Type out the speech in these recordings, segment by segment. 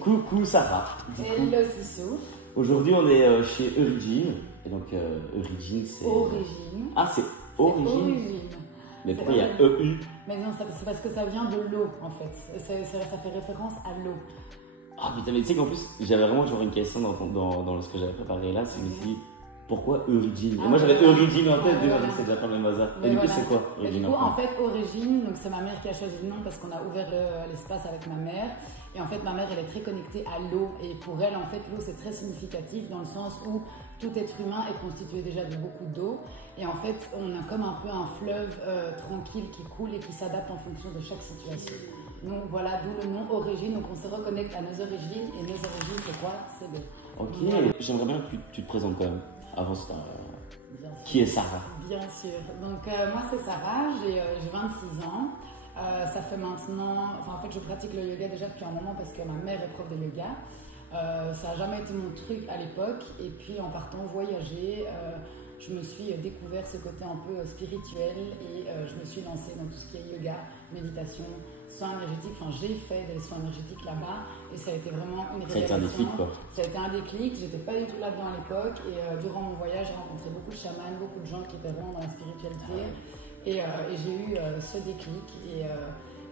Coucou Sarah. Hello Sissou. Aujourd'hui on est chez Origine. Et donc Origine c'est... Origine. Ah c'est Origine. Mais pourquoi il y a EU? Mais non, c'est parce que ça vient de l'eau en fait. Ça fait référence à l'eau. Ah putain, mais tu sais qu'en plus j'avais vraiment toujours une question dans ce que j'avais préparé là. C'est aussi pourquoi Origine? Et moi j'avais Origine en tête, déjà c'est déjà pas le même hasard. Et du coup c'est quoi Origine? Du coup en fait Origine, donc c'est ma mère qui a choisi le nom parce qu'on a ouvert l'espace avec ma mère. Et en fait ma mère elle est très connectée à l'eau. Et pour elle en fait l'eau c'est très significatif dans le sens où tout être humain est constitué déjà de beaucoup d'eau. Et en fait on a comme un peu un fleuve tranquille qui coule et qui s'adapte en fonction de chaque situation. Donc voilà, d'où le nom Origine. Donc on se reconnecte à nos origines. Et nos origines c'est quoi? C'est l'eau. Ok, voilà. J'aimerais bien que tu te présentes quand même. Avant ça, qui est Sarah? Bien sûr. Donc moi c'est Sarah, j'ai 26 ans. Ça fait maintenant, en fait je pratique le yoga déjà depuis un moment parce que ma mère est prof de yoga. Ça n'a jamais été mon truc à l'époque. Et puis en partant voyager, je me suis découvert ce côté un peu spirituel et je me suis lancée dans tout ce qui est yoga, méditation, soins énergétiques. Enfin, j'ai fait des soins énergétiques là-bas et ça a été vraiment une révélation. Ça a été un déclic quoi. Ça a été un déclic, j'étais pas du tout là-dedans à l'époque et durant mon voyage j'ai rencontré beaucoup de chamans, beaucoup de gens qui étaient vraiment dans la spiritualité et j'ai eu ce déclic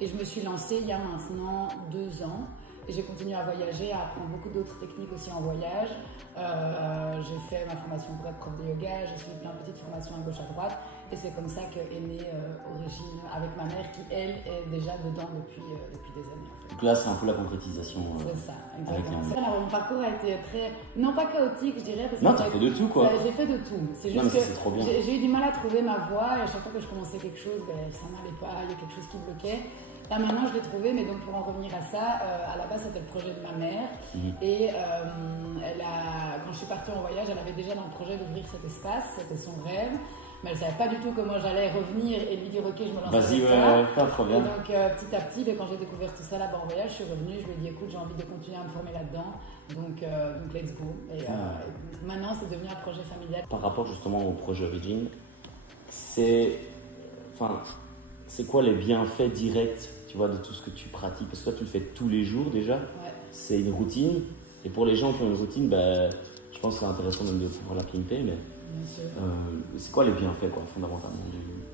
et je me suis lancée il y a maintenant 2 ans. Et j'ai continué à voyager, à apprendre beaucoup d'autres techniques aussi en voyage. J'ai fait ma formation pour être prof de yoga, j'ai suivi plein de petites formations à gauche à droite. Et c'est comme ça qu'est née Origine avec ma mère qui, elle, est déjà dedans depuis des années. En fait. Donc là, c'est un peu la concrétisation. C'est ça, exactement. Alors, mon parcours a été très, non pas chaotique, je dirais. Parce non, t'as fait de tout quoi. J'ai fait de tout. C'est juste que j'ai eu du mal à trouver ma voie et à chaque fois que je commençais quelque chose, ça n'allait pas, il y a quelque chose qui bloquait. Là maintenant je l'ai trouvé, mais donc pour en revenir à ça, à la base c'était le projet de ma mère et quand je suis partie en voyage, elle avait déjà dans le projet d'ouvrir cet espace, c'était son rêve, mais elle savait pas du tout comment j'allais revenir et lui dire ok je me lance avec ça. Pas trop bien. Et donc petit à petit, quand j'ai découvert tout ça là-bas en voyage, je suis revenue, je lui ai dit écoute j'ai envie de continuer à me former là-dedans, donc let's go. Et maintenant c'est devenu un projet familial. Par rapport justement au projet Origine, c'est quoi les bienfaits directs, tu vois, de tout ce que tu pratiques? Parce que toi, tu le fais tous les jours déjà. Ouais. C'est une routine. Et pour les gens qui ont une routine, je pense que c'est intéressant même de pouvoir la pimper. Mais c'est quoi les bienfaits, quoi, fondamentalement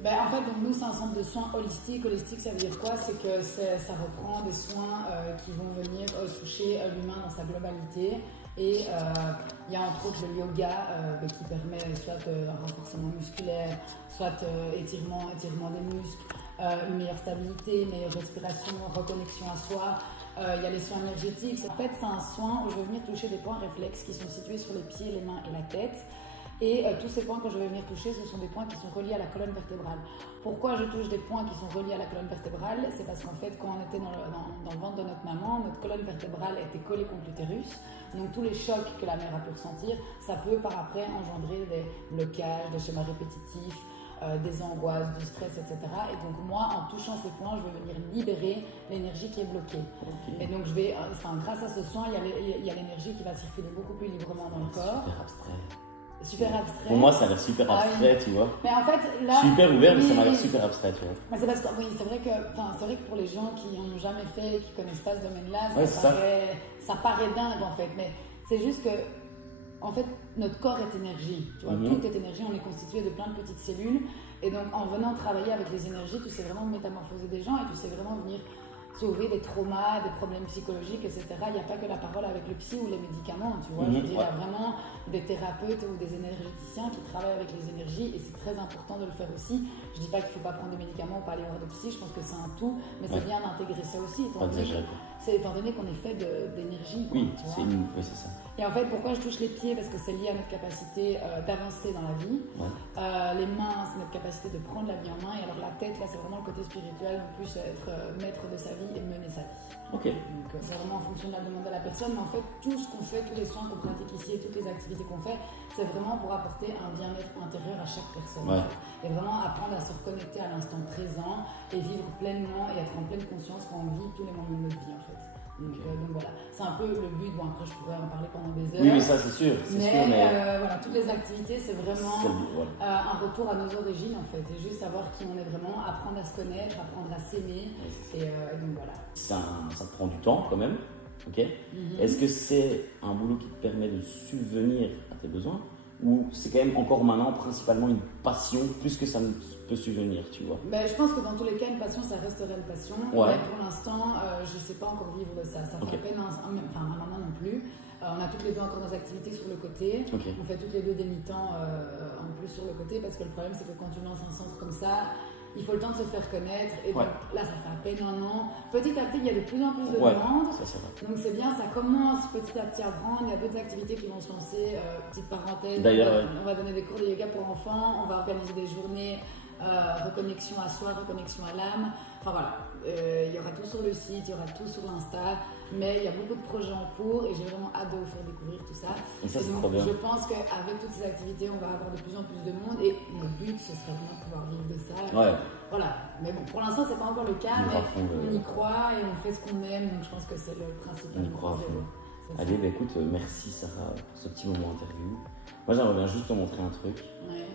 En fait, donc nous, c'est un centre de soins holistique. Holistique, ça veut dire quoi? C'est que ça reprend des soins qui vont venir toucher l'humain dans sa globalité. Et il y a entre autres le yoga qui permet soit un renforcement musculaire, soit étirement des muscles, une meilleure stabilité, une meilleure respiration, reconnexion à soi. Il y a les soins énergétiques. En fait, c'est un soin où je vais venir toucher des points réflexes qui sont situés sur les pieds, les mains et la tête. Et tous ces points que je vais venir toucher, ce sont des points qui sont reliés à la colonne vertébrale. Pourquoi je touche des points qui sont reliés à la colonne vertébrale? C'est parce qu'en fait, quand on était dans le ventre de notre maman, notre colonne vertébrale était collée contre l'utérus. Donc tous les chocs que la mère a pu ressentir, ça peut par après engendrer des blocages, des schémas répétitifs, des angoisses, du stress, etc. Et donc moi, en touchant ces points, je vais venir libérer l'énergie qui est bloquée. Okay. Et donc grâce à ce soin, il y a l'énergie qui va circuler beaucoup plus librement dans le corps. Super abstrait. Super abstrait. Pour moi, ça a l'air super abstrait, tu vois. Mais en fait, là, super ouvert, mais ça m'a l'air super abstrait, tu vois. Mais c'est parce que c'est vrai que pour les gens qui n'en ont jamais fait, qui connaissent pas ce domaine-là, ça paraît dingue en fait. Mais c'est juste que, en fait, notre corps est énergie. Tu vois, tout est énergie. On est constitué de plein de petites cellules. Et donc, en venant travailler avec les énergies, tu sais vraiment métamorphoser des gens et tu sais vraiment venir sauver des traumas, des problèmes psychologiques, etc. Il n'y a pas que la parole avec le psy ou les médicaments, tu vois. Je veux dire, il y a vraiment des thérapeutes ou des énergéticiens qui travaillent avec les énergies et c'est très important de le faire aussi. Je ne dis pas qu'il ne faut pas prendre des médicaments ou pas aller voir de psy, je pense que c'est un tout, mais c'est bien d'intégrer ça aussi, étant donné qu'on est fait d'énergie. Oui, c'est ça. Et en fait, pourquoi je touche les pieds? Parce que c'est lié à notre capacité d'avancer dans la vie. Les mains, c'est notre capacité de prendre la vie en main. Et alors la tête, là, c'est vraiment le côté spirituel, en plus être maître de sa vie et mener sa vie. Ok. Donc c'est vraiment en fonction de la demande de la personne. Mais en fait, tout ce qu'on fait, tous les soins qu'on pratique ici et toutes les activités qu'on fait, c'est vraiment pour apporter un bien-être intérieur à chaque personne. En fait. Et vraiment apprendre à se reconnecter à l'instant présent et vivre pleinement et être en pleine conscience quand on vit tous les moments de notre vie, en fait. Donc voilà, c'est un peu le but. Bon, après, je pourrais en parler pendant des heures. Oui, mais ça, c'est sûr. Mais voilà, toutes les activités, c'est vraiment un retour à nos origines, en fait. Et juste savoir qui on est vraiment, apprendre à se connaître, apprendre à s'aimer. Et donc voilà. Ça prend du temps, quand même. Ok. Est-ce que c'est un boulot qui te permet de subvenir à tes besoins? Ou c'est quand même encore maintenant principalement une passion plus que ça ne peut subvenir, tu vois? Ben, je pense que dans tous les cas, une passion, ça resterait une passion. Ouais. Mais pour l'instant, je ne sais pas encore vivre de ça. Ça fait à peine enfin, ma maman non plus. On a toutes les deux encore nos activités sur le côté. On fait toutes les deux des mi-temps en plus sur le côté parce que le problème, c'est que quand tu lances un centre comme ça, il faut le temps de se faire connaître. Et donc, là, ça fait à peine un an. Petit à petit, il y a de plus en plus de demandes. Donc, c'est bien, ça commence petit à petit à prendre. Il y a d'autres activités qui vont se lancer. Petite parenthèse. D'ailleurs, on va donner des cours de yoga pour enfants. On va organiser des journées reconnexion à soi, reconnexion à l'âme. Enfin voilà, il y aura tout sur le site, il y aura tout sur l'Insta. Mais il y a beaucoup de projets en cours et j'ai vraiment hâte de vous faire découvrir tout ça. Et ça, c'est donc, trop bien. je pense qu'avec toutes ces activités, on va avoir de plus en plus de monde et notre but, ce serait vraiment de pouvoir vivre de ça. Ouais. Voilà. Mais bon, pour l'instant, c'est pas encore le cas, mais on y croit et on fait ce qu'on aime. Donc, je pense que c'est le principal. On y croit. Allez, bah, écoute, merci Sarah pour ce petit moment interview. Moi, j'aimerais bien juste te montrer un truc. Ouais.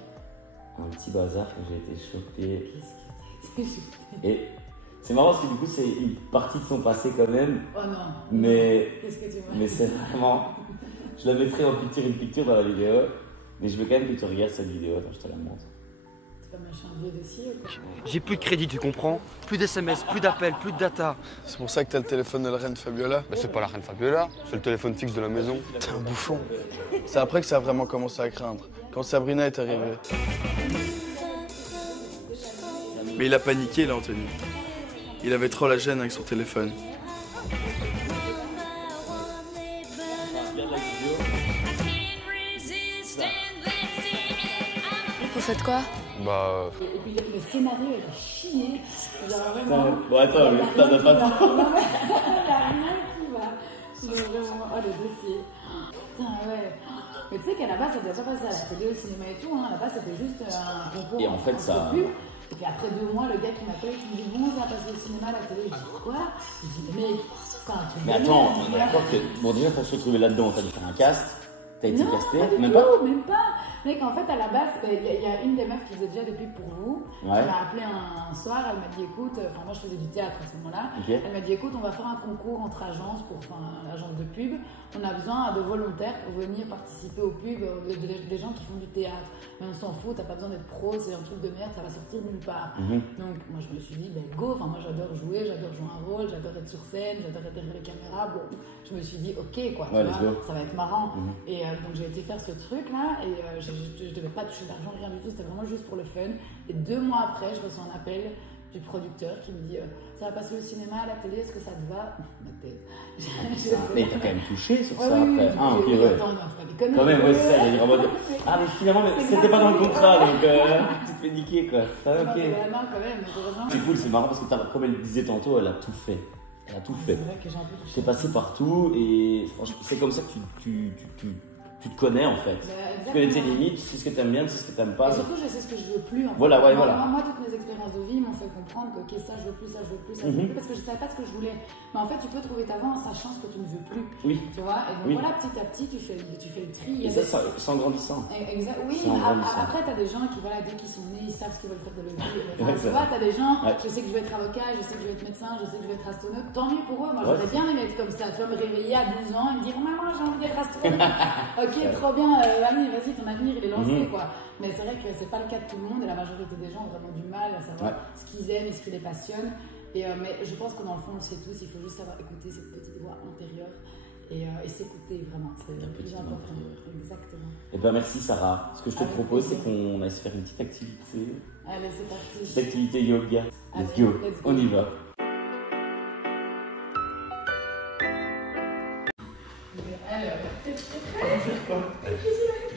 Un petit bazar que j'ai été chopé. Qu'est-ce que t'as été chopé? Et c'est marrant parce que du coup, c'est une partie de son passé quand même. Oh non. Mais, qu'est-ce que tu vois? mais c'est vraiment. Je la mettrai en une picture dans la vidéo. Mais je veux quand même que tu regardes cette vidéo. Attends, je te la montre. C'est pas machin vieux dossier ou quoi? J'ai plus de crédit, tu comprends? Plus d'SMS, plus d'appels, plus de data. C'est pour ça que t'as le téléphone de la reine Fabiola? Bah, c'est pas la reine Fabiola, c'est le téléphone fixe de la maison. T'es un bouffon. C'est après que ça a vraiment commencé à craindre, quand Sabrina est arrivée. Mais il a paniqué là, Anthony. Il avait trop la gêne avec son téléphone. Vous faites quoi? Bah. Et puis le scénario, il a chié. Genre vraiment. Bon, attends, mais t'as pas de temps. Il y a rien qui va. Genre vraiment. Oh, le dossier. Putain, ouais. Mais tu sais qu'à la base, ça devait pas passer à la télé, au cinéma et tout. Hein. À la base, c'était juste un concours. Et en fait, ça. Pub. Et puis après 2 mois, le gars qui m'appelle, qui me dit bon, ça va passer au cinéma, à la télé. Je dis quoi? Je dis mec, c'est un truc. Mais attends, on est d'accord que. Bon, déjà, pour se retrouver là-dedans, t'as dû faire un cast. T'as été casté? Même pas. Mec, en fait, à la base, il y a une des meufs qui faisait déjà des pubs pour vous. Ouais. Elle m'a appelé un soir, elle m'a dit écoute, enfin moi je faisais du théâtre à ce moment-là. Okay. Elle m'a dit écoute, on va faire un concours entre agences, agence de pub. On a besoin de volontaires pour venir participer aux pubs, des gens qui font du théâtre. Mais on s'en fout, t'as pas besoin d'être pro, c'est un truc de merde, ça va sortir nulle part. Donc moi je me suis dit, ben go, enfin moi j'adore jouer un rôle, j'adore être sur scène, j'adore être derrière les caméras. Bon, je me suis dit ok quoi, ouais, ça va être marrant. Et donc j'ai été faire ce truc là et je devais pas toucher d'argent, rien du tout, c'était vraiment juste pour le fun. Et 2 mois après, je reçois un appel du producteur qui me dit ça va passer au cinéma, à la télé, est-ce que ça te va? Ma tête. Mais t'as quand même touché sur ça oui, après. Ah, ok, ouais. Attends, non, faut pas déconner. Quand même, ouais, c'est ça, j'allais dire en mode. Ah, mais finalement, c'était pas dans le contrat, donc tu te fais niquer quoi. Ça va, ok. Non, quand même, heureusement. C'est cool, c'est marrant parce que comme elle disait tantôt, elle a tout fait. Elle a tout fait. C'est vrai que j'ai un peu touché. T'es passé partout et franchement, c'est comme ça que tu te connais en fait. Tu connais tes limites, tu sais ce que t'aimes bien, tu sais ce que t'aimes pas. Et surtout, je sais ce que je veux plus. En fait. Voilà, ouais, voilà. Moi, toutes mes expériences de vie m'ont fait comprendre que ok, ça je veux plus, ça je veux plus, ça je veux plus, parce que je savais pas ce que je voulais. Mais en fait, tu peux trouver ta voie en sachant ce que tu ne veux plus. Oui. Tu vois. Et donc voilà, petit à petit, tu fais le tri. Et ça, c'est en grandissant. Exact. Oui. Après, t'as des gens qui voilà, dès qu'ils sont nés, ils savent ce qu'ils veulent faire de leur vie. Tu vois, t'as des gens. Je sais que je vais être avocat, je sais que je vais être médecin, je sais que je vais être astronaute. Tant mieux pour eux. Moi, j'aurais bien aimé être comme ça. Tu vois, me réveiller à 12 ans et me dire maman, j'ai envie d'être astronaute. Ok, trop bien. Allez, vas-y, ton avenir il est lancé quoi. Mais c'est vrai que c'est pas le cas de tout le monde et la majorité des gens ont vraiment du mal à savoir ce qu'ils aiment et ce qui les passionne. Mais je pense que dans le fond on le sait tous, il faut juste savoir écouter cette petite voix antérieure et s'écouter vraiment, c'est le plus important. Exactement. Et ben merci Sarah. Ce que je te propose c'est qu'on aille se faire une petite activité. Allez, c'est parti. Petite activité yoga. Let's go. On y va.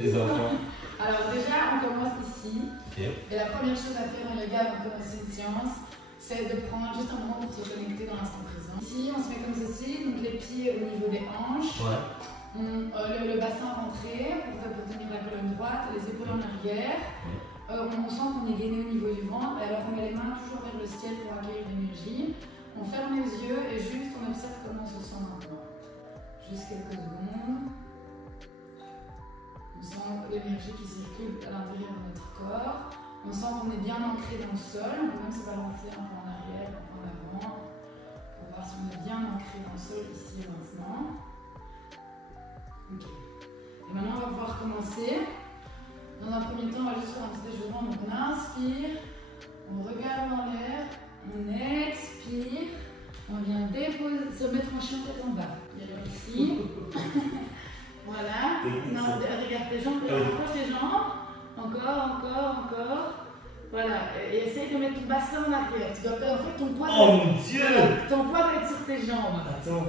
Les enfants. Alors déjà, on commence ici. Okay. Et la première chose à faire en yoga avant de commencer une séance, c'est de prendre juste un moment pour se connecter dans l'instant présent. Ici, on se met comme ceci, donc les pieds au niveau des hanches, le bassin rentré pour tenir la colonne droite, les épaules en arrière. On sent qu'on est gainé au niveau du ventre. Et alors on met les mains toujours vers le ciel pour accueillir l'énergie. On ferme les yeux et juste on observe comment on se sent maintenant. Juste quelques secondes. On sent l'énergie qui circule à l'intérieur de notre corps. On sent qu'on est bien ancré dans le sol. On peut même se balancer un peu en arrière, un peu en avant. Pour voir si on est bien ancré dans le sol ici et maintenant. Ok. Et maintenant on va pouvoir commencer. Dans un premier temps, on va juste faire un petit échauffement. Donc on inspire, on regarde dans l'air, on expire, on vient déposer, se mettre en chien tête en bas. Et alors ici, voilà. Non, regarde tes jambes, rapproche tes jambes. Encore. Voilà. Et essaye de mettre ton bassin en arrière. Tu dois faire en fait ton poids. Oh mon Dieu! Ton poids doit être sur tes jambes. Attends.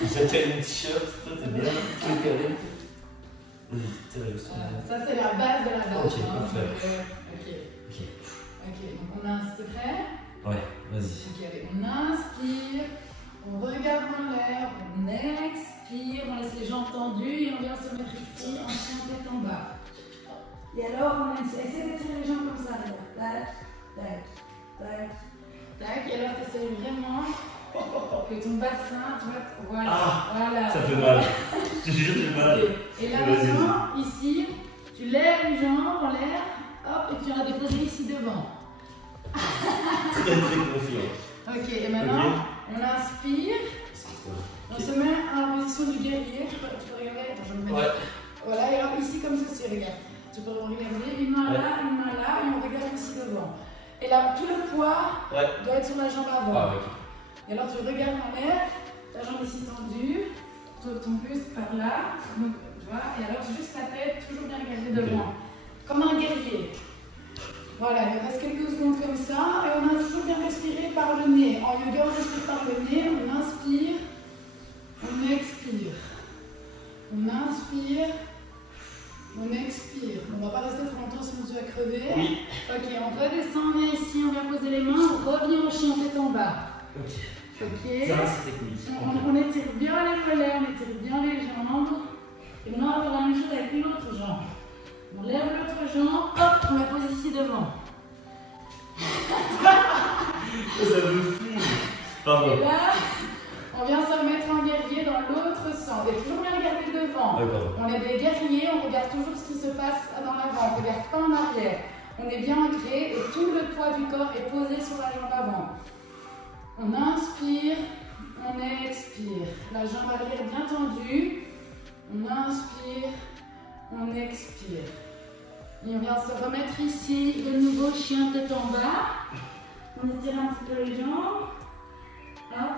J'ai un t-shirt, toi t'es bien, tu es carré. Vas-y, ça c'est la base de la base. Ok, parfait. Ok, donc on inspire. Prêt? Ouais, vas-y. Ok, allez, on inspire, on regarde dans l'air, on expire, on laisse les jambes tendues et on vient se mettre ici en chien tête en bas. Et alors on essaie d'étirer les jambes comme ça, tac, tac, tac, tac. Et alors tu essaies vraiment que ton bassin, tu vois, voilà. Voilà. Ça fait mal. Je te jure, j'ai mal. Et là maintenant, ici, tu lèves les jambes en l'air, hop, et tu vas déposer ici devant. Très confiant. Ok, et maintenant, on inspire, on se met en position du guerrier. Tu peux regarder, attends, je me mets. Ouais. Voilà, et alors ici comme ceci, regarde. Tu peux regarder, une main là, et on regarde ici devant. Et là, tout le poids doit être sur la jambe avant. Ah, ok. Et alors tu regardes en l'air, ta jambe ici tendue, ton buste par là, donc, tu vois, et alors juste ta tête, toujours bien regardée devant. Comme un guerrier. Voilà, il reste quelques secondes comme ça, et on a toujours bien respiré par le nez. En yoga, on respire par le nez, on inspire, on expire. On inspire, on expire. On ne va pas rester trop longtemps sinon tu vas crever. Oui. Ok, on redescend, on vient ici, on vient poser les mains, on revient au chien tête en bas. Ok. Ok. Ça, c'est technique. On étire bien les mollets, on étire bien les jambes. Et maintenant, on va faire la même chose avec l'autre jambe. On lève l'autre jambe, hop, on la pose ici devant. Ça me fout. Pardon. Et là, on vient se remettre en guerrier dans l'autre sens. Et toujours bien regarder devant. On est des guerriers, on regarde toujours ce qui se passe dans l'avant, on ne regarde pas en arrière. On est bien ancré et tout le poids du corps est posé sur la jambe avant. On inspire, on expire. La jambe arrière bien tendue. On inspire, on expire. Et on vient se remettre ici, de nouveau chien tête en bas. On étire un petit peu les jambes. Hop.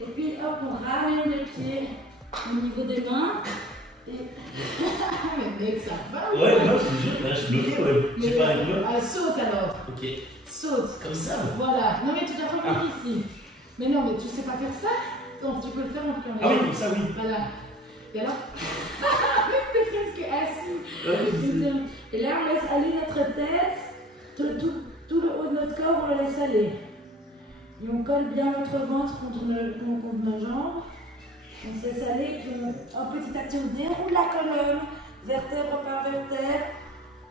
Et puis hop, on ramène les pieds au niveau des mains. Et... mais mec, ça va. Ouais, non, je te jure, là, je suis bloqué, ouais. J'ai pas un peu. Ah, saute alors. Ok. Saute. Comme ça. Voilà. Non, mais tu dois revenir ici. Mais non, mais tu sais pas faire ça. Donc tu peux le faire en plein. Ah oui, comme ça, oui. Voilà. Et alors, t'es presque assis. Et là, on laisse aller notre tête, tout le haut de notre corps, on le laisse aller. Et on colle bien notre ventre contre nos jambes. On se laisse aller, puis en petit à petit, on déroule la colonne, vertèbre par vertèbre.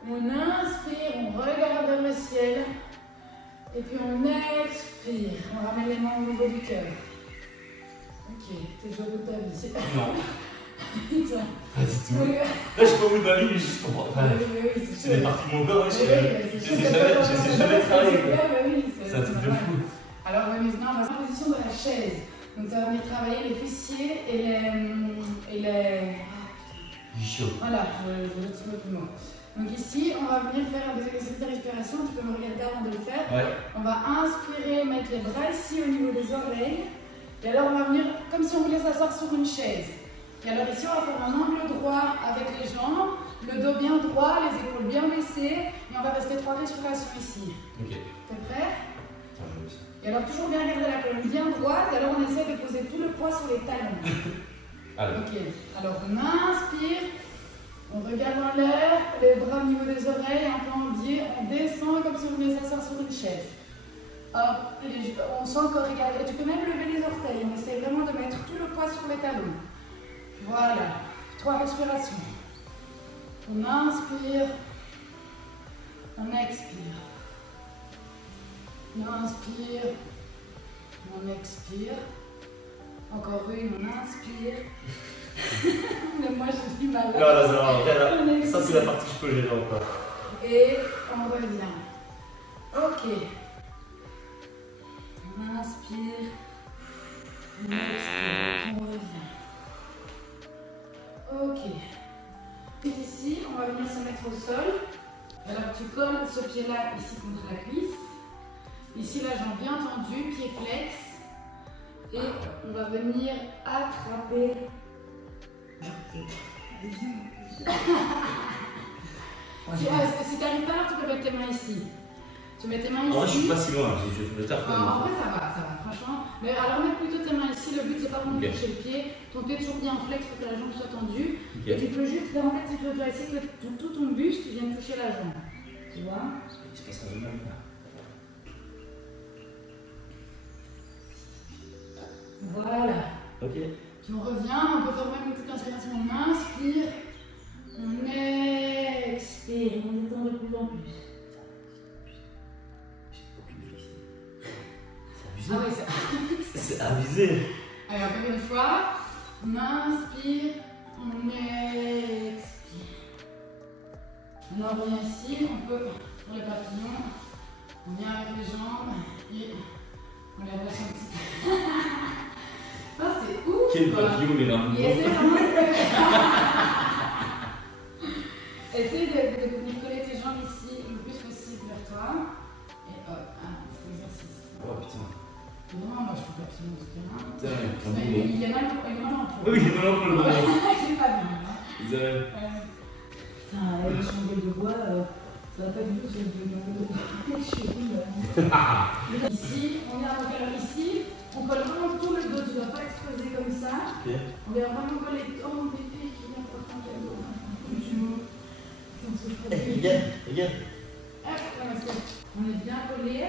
On inspire, on regarde vers le ciel. Et puis on expire. On ramène les mains au niveau du cœur. Ok, c'est le jour de ta vie. Non. Putain. Pas du tout. Là, je sais pas où est ma vie, mais je comprends. Enfin, c'est des parties de mon corps, je sais jamais travailler. C'est un truc de fou. Alors, maintenant, on va faire la position de la chaise. Donc, ça va venir travailler les fessiers et les... Chaud. Voilà, je vais te mettre le mot. Donc ici, on va venir faire des exercices de respiration. Tu peux me regarder avant de le faire. Ouais. On va inspirer, mettre les bras ici au niveau des oreilles. Et alors, on va venir comme si on voulait s'asseoir sur une chaise. Et alors ici, on va faire un angle droit avec les jambes, le dos bien droit, les épaules bien baissées. Et on va rester 3 respirations ici. Ok. T'es prêt? Et alors, toujours bien garder la colonne bien droite. Et alors, on essaie de poser tout le poids sur les talons. Allez. Ok. Alors, on inspire. On regarde en l'air, les bras au niveau des oreilles, un peu en biais. On descend comme si on voulait s'asseoir sur une chaise. Hop, on sent que, regarde, tu peux même lever les orteils. On essaie vraiment de mettre tout le poids sur les talons. Voilà. 3 respirations. On inspire. On expire. On inspire, on expire. Encore une, on inspire. Mais moi j'ai du mal. Non, là, ça c'est la partie que je peux gérer encore. Et on revient. Ok. On inspire. On expire. On revient. Ok. Et ici, on va venir se mettre au sol. Alors tu colles ce pied-là ici contre la cuisse. Ici, la jambe bien tendue, pied flex. Et on va venir attraper. Si tu n'arrives pas là, tu peux mettre tes mains ici. Tu mets tes mains ici. En vrai, je suis pas si loin, je fais le taf quand même. En vrai, ça va, franchement. Mais alors, mets plutôt tes mains ici. Le but, c'est pas vraiment de toucher le pied. Ton pied est toujours bien flex pour que la jambe soit tendue. Et tu peux juste, en fait, tu dois essayer que tout ton buste vienne toucher la jambe. Tu vois? Il se passera jamais là. Voilà. Ok. Puis on revient, on peut faire même une petite inspiration, on inspire, on expire, on détend de plus en plus. C'est abusé. Ah oui, c'est abusé. Allez, encore une fois, on inspire, on expire. Maintenant on revient ici, on peut, pour les papillons, on vient avec les jambes et on les relâche un petit peu. Ah, c'est ouf! Quel papillon, les larmes. Essaye de coller tes jambes ici le plus possible vers toi. Et hop, c'est l'exercice. Oh putain. Non, moi je peux pas absolument ce Putain, il y a mal en peau. Oui, il y a mal en peau. J'ai pas bien. Isabelle. Putain, les chandelles de bois, ça va pas du tout sur le bois. Je suis ici, on vient faire ici. On colle vraiment tout le dos, tu ne dois pas exploser comme ça. Okay. On vient vraiment coller ton bébé qui vient pour prendre le dos. Regarde. On est bien collé.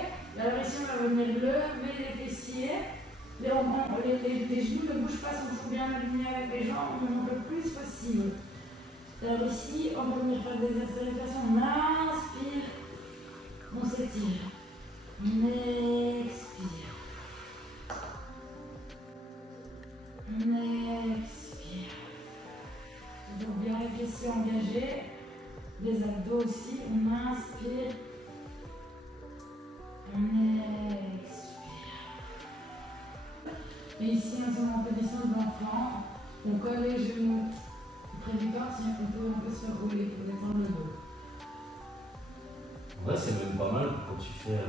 Alors ici, on va venir lever les fessiers. Les genoux ne bougent pas, si on joue bien aligné avec les jambes, on monte le plus possible. Alors ici, on va venir faire des respirations. On inspire, on s'étire. On expire. On expire. Donc bien les fessiers engagés, les abdos aussi. On inspire. On expire. Et ici, on se met en position de l'enfant. On colle les genoux près du corps, si on peut se faire rouler pour détendre le dos. En vrai, c'est même pas mal quand tu fais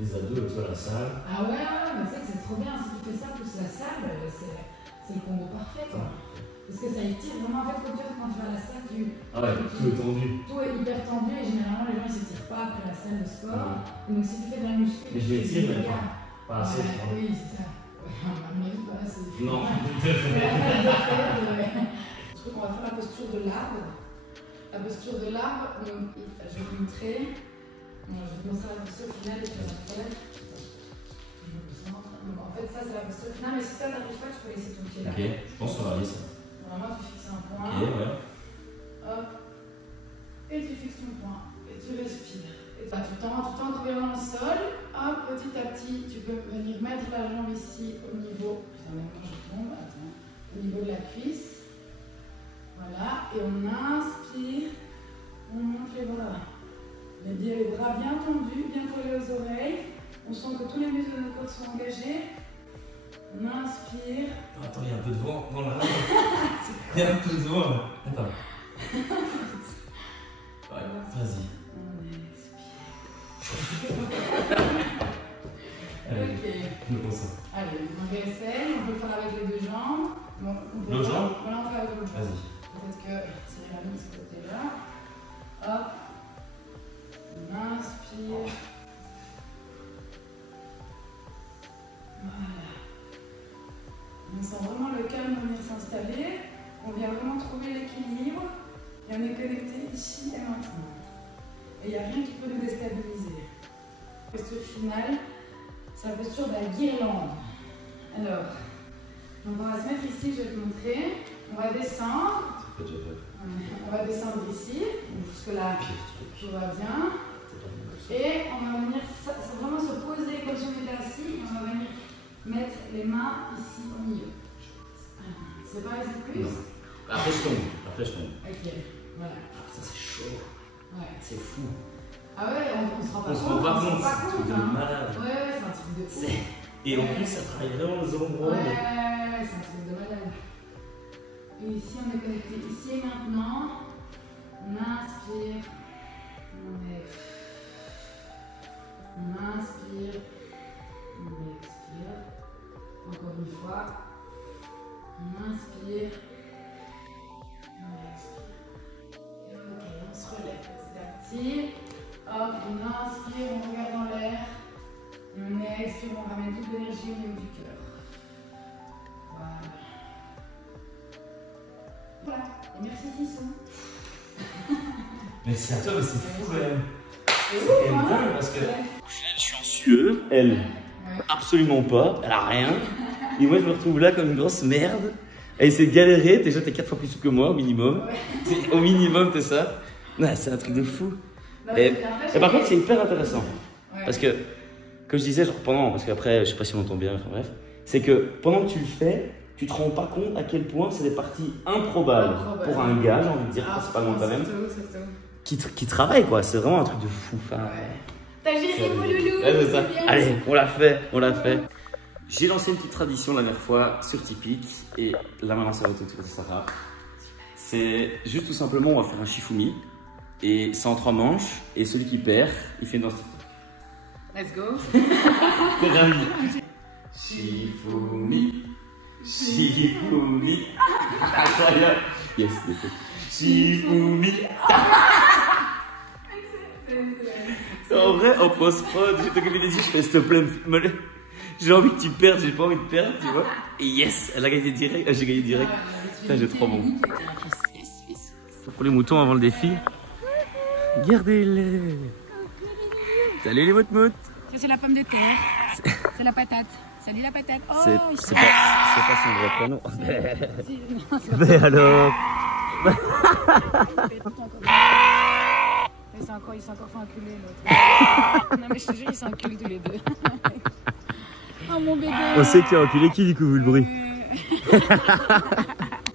les abdos, tu vois, la salle. Ah ouais, mais c'est trop bien. Si tu fais ça plus la salle, c'est le combo parfait, quoi. Parce que ça étire vraiment. En fait, quand tu vas à la salle, ah ouais, tout est tendu. Tout est hyper tendu et généralement les gens ils s'étirent pas après la salle de sport. Et donc si tu fais de la muscu, mais je l'étire, mais pas assez. Oui, c'est ça. À mon avis, pas assez. Non, On va faire la posture de l'arbre. La posture de l'arbre, je vais vous montrer. Je vais vous montrer la posture finale et je vais la faire. Donc en fait, ça c'est la posture finale, mais si ça n'arrive pas, tu peux laisser ton pied là. Ok, je pense qu'on va laisser. Vraiment, tu fixes un point. Ok, ouais. Hop. Et tu fixes ton point. Et tu respires. Et tu t'entres bien dans le sol. Hop, petit à petit, tu peux venir mettre la jambe ici au niveau. Putain, même quand je tombe, attends. Au niveau de la cuisse. Voilà. Et on inspire. On monte les bras. Les bras bien tendus, bien collés aux oreilles. On sent que tous les muscles de notre corps sont engagés. On inspire. Attends, il y a un peu de vent dans la langue. Il y a un peu de vent. Attends. Ouais, vas-y. Allez, je me concentre. Allez, on réessaye. On peut le faire avec les deux jambes. L'autre jambe? Voilà, on fait avec l'autre jambe. Vas-y. Peut-être que c'est la mise de ce côté-là. Hop. On inspire. Voilà. On sent vraiment le calme venir s'installer. On vient vraiment trouver l'équilibre. Et on est connecté ici et maintenant. Et il n'y a rien qui peut nous déstabiliser. Posture finale, c'est la posture de la guirlande. Alors, donc on va se mettre ici, je vais te montrer. On va descendre. On va descendre ici. Jusque là, tout va bien. Et on va venir vraiment se poser comme si on était assis et on va venir mettre les mains ici au milieu. C'est pas assez plus? Non. Après je tombe. Ok, voilà. Ah, ça c'est chaud. Ouais. C'est fou. Ah ouais, on se rend pas On se rend pas compte, c'est un truc de hein. malade. Ouais, c'est un truc de fou. Et en plus ça travaille vraiment les endroits. Ouais, c'est un truc de malade. Et ici on est connecté ici et maintenant. On inspire. On inspire. On expire. Encore une fois. On inspire. On expire. Et ok, on se relève petit à petit. Hop, on inspire, on regarde dans l'air. On expire, on ramène toute l'énergie au niveau du cœur. Voilà. Voilà. Et merci Sissou. Merci à toi, mais c'est fou quand même. C'est C'est quand même ouf, hein? dingue parce que au final je suis en sueur, elle absolument pas, elle a rien. Et moi je me retrouve là comme une grosse merde. À essayer de galérer, déjà t'es 4 fois plus souple que moi au minimum. Au minimum t'es ça. Ouais, c'est un truc de fou. Et par contre c'est hyper intéressant. Parce que, comme je disais, genre pendant, parce qu'après je sais pas si on entend bien, enfin bref, c'est que pendant que tu le fais, tu te rends pas compte à quel point c'est des parties improbables pour un gars, j'ai envie de dire, principalement quand même, qui travaille quoi, c'est vraiment un truc de fou. Enfin, T'as géré mon loulou. Ouais, c'est ça. Allez, on l'a fait. J'ai lancé une petite tradition la dernière fois sur Tipeee et là maintenant ça va tout de Sarah. C'est juste tout simplement, on va faire un Shifumi et c'est en 3 manches et celui qui perd, il fait une danse TikTok. Let's go. C'est bien dit. Shifumi. Incroyable. Yes, Shifumi. En vrai, en post-prod, j'ai toqué les yeux, je fais s'il te plaît, j'ai envie que tu perdes, j'ai pas envie de perdre, tu vois. Et yes, elle a gagné direct, j'ai gagné direct. Putain, j'ai trop bon. Pour les moutons avant le défi, regardez-les. Salut les moutmoutes. Ça c'est la pomme de terre, c'est la patate. Salut la patate. Oh, c'est pas son vrai prénom. Mais alors. il s'est encore fait enculer l'autre. Non mais je te jure, il s'est enculé tous les deux. Oh mon bébé. On sait qui a enculé qui du coup, vu le bruit.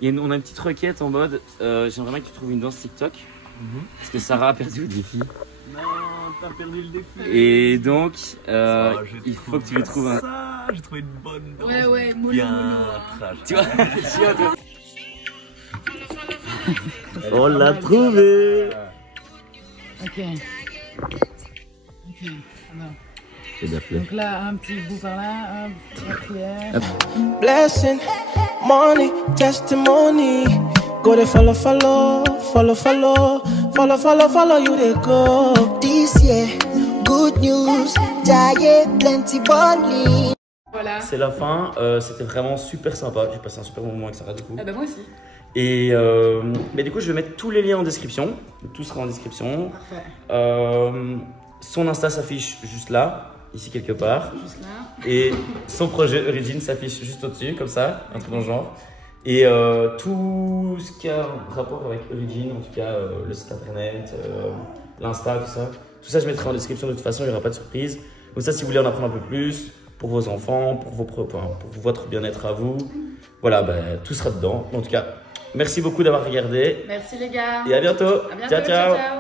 On a une petite requête en mode j'aimerais bien que tu trouves une danse TikTok. Parce que Sarah a perdu le défi. Non, t'as perdu le défi. Et donc, il faut que tu lui trouves un. Ça, j'ai trouvé une bonne danse. Ouais, mollo, bien mollo. trash. Tu vois, on l'a trouvé. Ok. Alors. C'est bien fait. Donc là, un petit bout par là, hop, quatrième. Blessing, money, testimony. Go to follow you they go. This year, good news, jaye plenty bonding. Voilà. C'est la fin, c'était vraiment super sympa. J'ai passé un super bon moment avec Sarah du coup. Ah bah moi aussi. Et mais du coup, je vais mettre tous les liens en description. Tout sera en description. Parfait. Son Insta s'affiche juste là, ici quelque part. Juste là. Et son projet Origin s'affiche juste au-dessus, comme ça, un truc dans le genre. Et tout ce qui a un rapport avec Origin, en tout cas le site internet, l'Insta, tout ça je mettrai en description de toute façon, il n'y aura pas de surprise. Donc ça, si vous voulez en apprendre un peu plus, pour vos enfants, pour votre bien-être à vous, voilà, tout sera dedans. En tout cas, merci beaucoup d'avoir regardé. Merci les gars. Et à bientôt. À bientôt. Ciao. Ciao.